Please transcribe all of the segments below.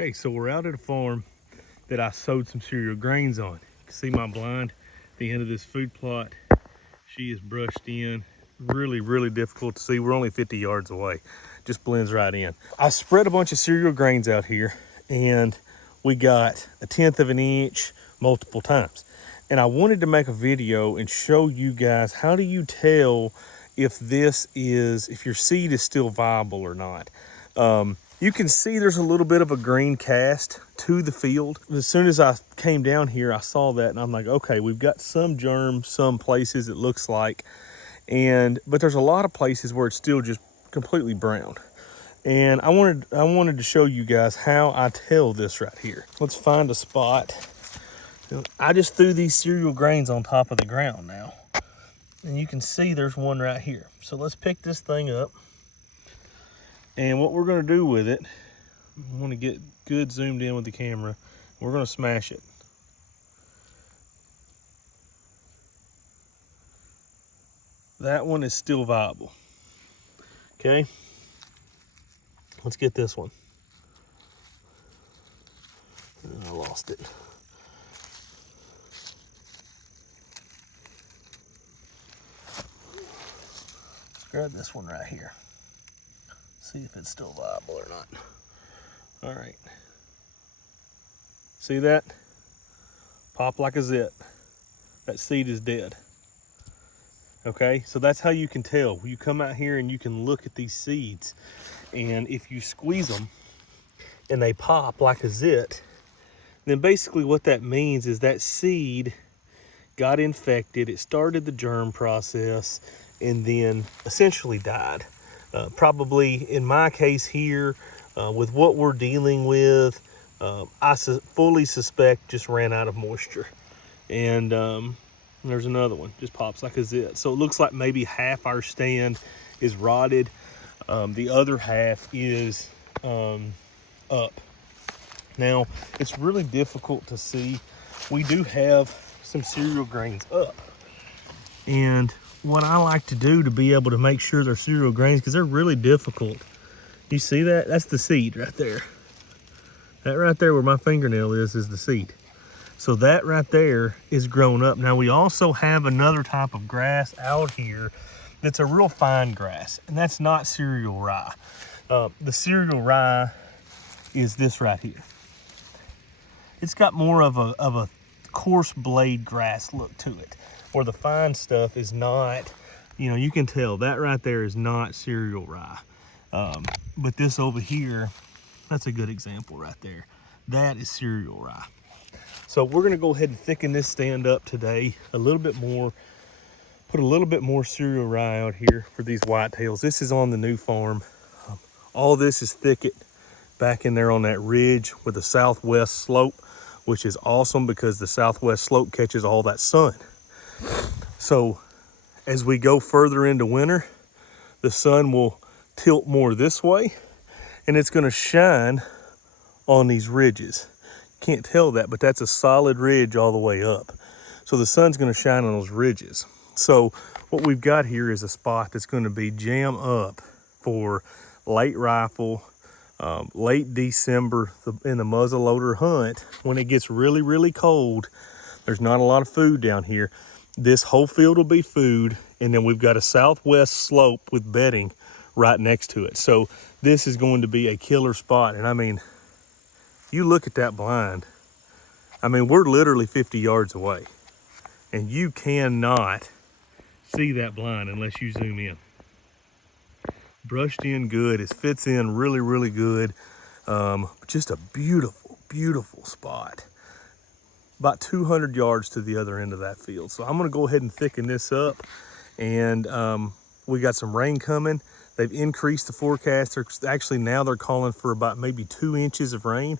Okay, so we're out at a farm that I sowed some cereal grains on. You can see my blind at the end of this food plot. She is brushed in. Really difficult to see. We're only 50 yards away. Just blends right in. I spread a bunch of cereal grains out here and we got 1/10 of an inch multiple times. And I wanted to make a video and show you guys, how do you tell if your seed is still viable or not. You can see there's a little bit of a green cast to the field. As soon as I came down here, I saw that and I'm like, okay, we've got some germ, some places it looks like, but there's a lot of places where it's still just completely brown. And I wanted to show you guys how I tell this right here. Let's find a spot. I just threw these cereal grains on top of the ground now. And you can see there's one right here. So let's pick this thing up. And what we're gonna do with it, I wanna get good zoomed in with the camera. We're gonna smash it. That one is still viable. Okay, let's get this one. I lost it. Let's grab this one right here. See if it's still viable or not. All right. See that? Pop like a zit. That seed is dead. Okay, so that's how you can tell. You come out here and you can look at these seeds, and if you squeeze them and they pop like a zit, then basically what that means is that seed got infected, it started the germ process, and then essentially died. Probably in my case here, with what we're dealing with, I fully suspect just ran out of moisture. And there's another one, just pops like a zit. So it looks like maybe half our stand is rotted. The other half is up. Now, it's really difficult to see. We do have some cereal grains up. And what I like to do to be able to make sure they're cereal grains, because they're really difficult. You see that? That's the seed right there. That right there where my fingernail is the seed. So that right there is grown up. Now we also have another type of grass out here that's a real fine grass, and that's not cereal rye. The cereal rye is this right here. It's got more of a coarse blade grass look to it, where the fine stuff is not, you can tell that right there is not cereal rye. But this over here, that's a good example right there. That is cereal rye. So we're gonna go ahead and thicken this stand up today a little bit more, put a little bit more cereal rye out here for these whitetails. This is on the new farm. All this is thicket back in there on that ridge with the southwest slope, which is awesome because the southwest slope catches all that sun. So as we go further into winter, the sun will tilt more this way and it's gonna shine on these ridges. Can't tell that, but that's a solid ridge all the way up. So the sun's gonna shine on those ridges. So what we've got here is a spot that's gonna be jam up for late rifle, late December in the muzzleloader hunt. When it gets really cold, there's not a lot of food down here. This whole field will be food, and then we've got a southwest slope with bedding right next to it. So this is going to be a killer spot. And I mean, you look at that blind, I mean, we're literally 50 yards away and you cannot see that blind unless you zoom in. Brushed in good, it fits in really good. Just a beautiful spot. About 200 yards to the other end of that field. So I'm gonna go ahead and thicken this up, and we got some rain coming. They've increased the forecast. Actually now they're calling for about maybe 2 inches of rain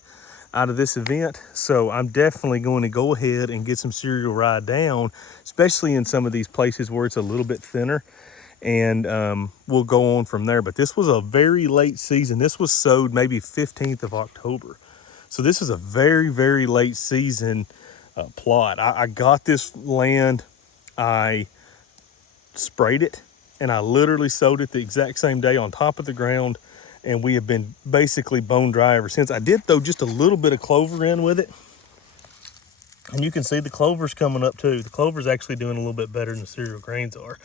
out of this event. So I'm definitely going to go ahead and get some cereal rye down, especially in some of these places where it's a little bit thinner, and we'll go on from there. But this was a very late season. This was sowed maybe 15th of October. So this is a very late season plot. I got this land, I sprayed it, and I literally sowed it the exact same day on top of the ground, and we have been basically bone dry ever since. I did throw just a little bit of clover in with it, and you can see the clover's coming up too. The clover's actually doing a little bit better than the cereal grains are.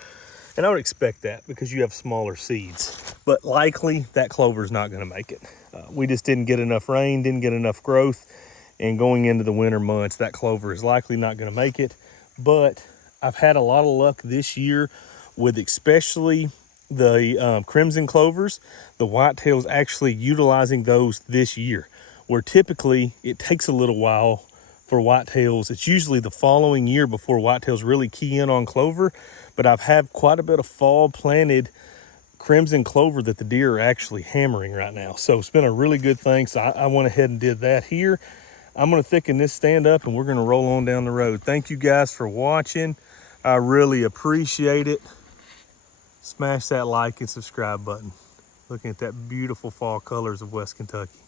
And I would expect that because you have smaller seeds, but likely that clover's not gonna make it. We just didn't get enough rain, didn't get enough growth, and going into the winter months, that clover is likely not gonna make it. But I've had a lot of luck this year with especially the crimson clovers, the whitetails actually utilizing those this year, where typically it takes a little while for whitetails. It's usually the following year before whitetails really key in on clover, but I've had quite a bit of fall planted crimson clover that the deer are actually hammering right now. So it's been a really good thing. So I went ahead and did that here. I'm gonna thicken this stand up and we're gonna roll on down the road. Thank you guys for watching. I really appreciate it. Smash that like and subscribe button. Looking at that beautiful fall colors of West Kentucky.